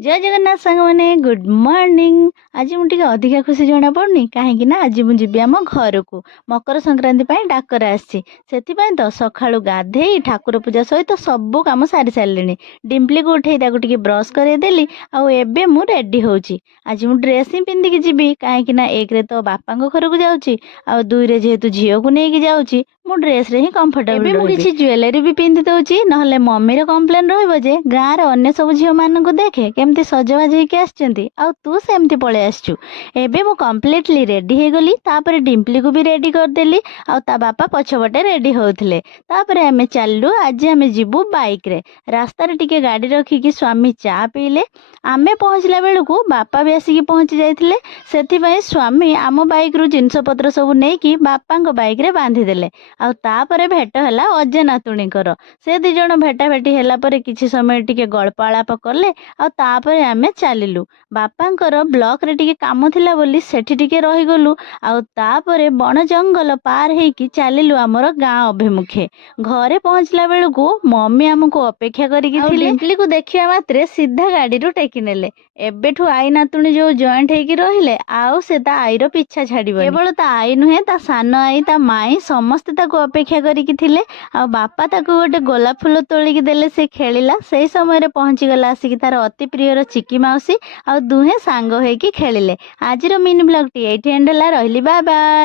जय जगन्नाथ सांग मैंने गुड मॉर्निंग। आज मुझे अधिका खुशी जना पड़नी कहीं आज मुझे आम घर को मकर संक्रांति डाकर आसी से तो सका गाधे ठाकुर पूजा सहित सब कम सारी सारे डिम्पली को उठे टे ब्रश करदेली आबे मु रेडी होची। आज मु ड्रेस ही पिंधिकी जीवी कहीं एक रे तो बापा घर को जाऊँगी आ दुई जेहेतु झील को लेकिन जाऊँगी मु ड्रेस रे ही कंफर्टेबल मु किसी ज्वेलरी भी पिंधि दौची ना मम्मी कंप्लेन रे गाँव अन्य सब झील मान देखे केमती सजबाज होके आसचंती आ तू सेमती पळे आसचु। एबे मु कम्प्लीटली रेडी हो गली तापर डिम्पली को भी रेडी करदेली आ ता बापा पछपटे रेडी होउथिले तापर आमे चललु। आज आमे जिबु बाइक रे रास्ता रे टिके गाड़ी रखिकी स्वामी चा पीले आमे पहुँचला बेलू बापा भी आसिकी पहुँची जाइथिले सेथिबाई स्वामी आम बाइक रु जिनस पत्र सब नेकी बापा बाइक रे बांधी देले आ तापर भेट हला अजे नातुणीकर से दी जण भेटा भेटी होला परे किछि समय टिके गल्प आलाप कले आ तापर आमे चलिलु। बापांकर ब्लॉक रे टिके काम थिला बोली सेठी टिके रही गलु आ तापर बण जंगल पार हेकी चलिलु आमर गाँ अभिमुखे। घरे पहुँचला बेलू मम्मी आमको अपेक्षा करिकी थिले डिम्पली को देखिया मात्रे सीधा गाड़ी रु टेकी नेले। एबेठु आई नातुणी जो जॉइंट हेकी रहिले आउ से ता आईर पीछा छाड़िबो केवल ता आई नुहे ता सान आई ता माई समस्ते ताको अपेक्षा करिकी थिले आ बापा ताको गोटे गोलाप फूल तोलिकी देले से खेलिला। से समय पहुँची गला आसिकी तार अति प्रियर चिकी माउसी आ दुहे सांग होइकी खेलिले। आजिर मिनी ब्लॉग टी एठी एंड होला। रहिली बाय बाय।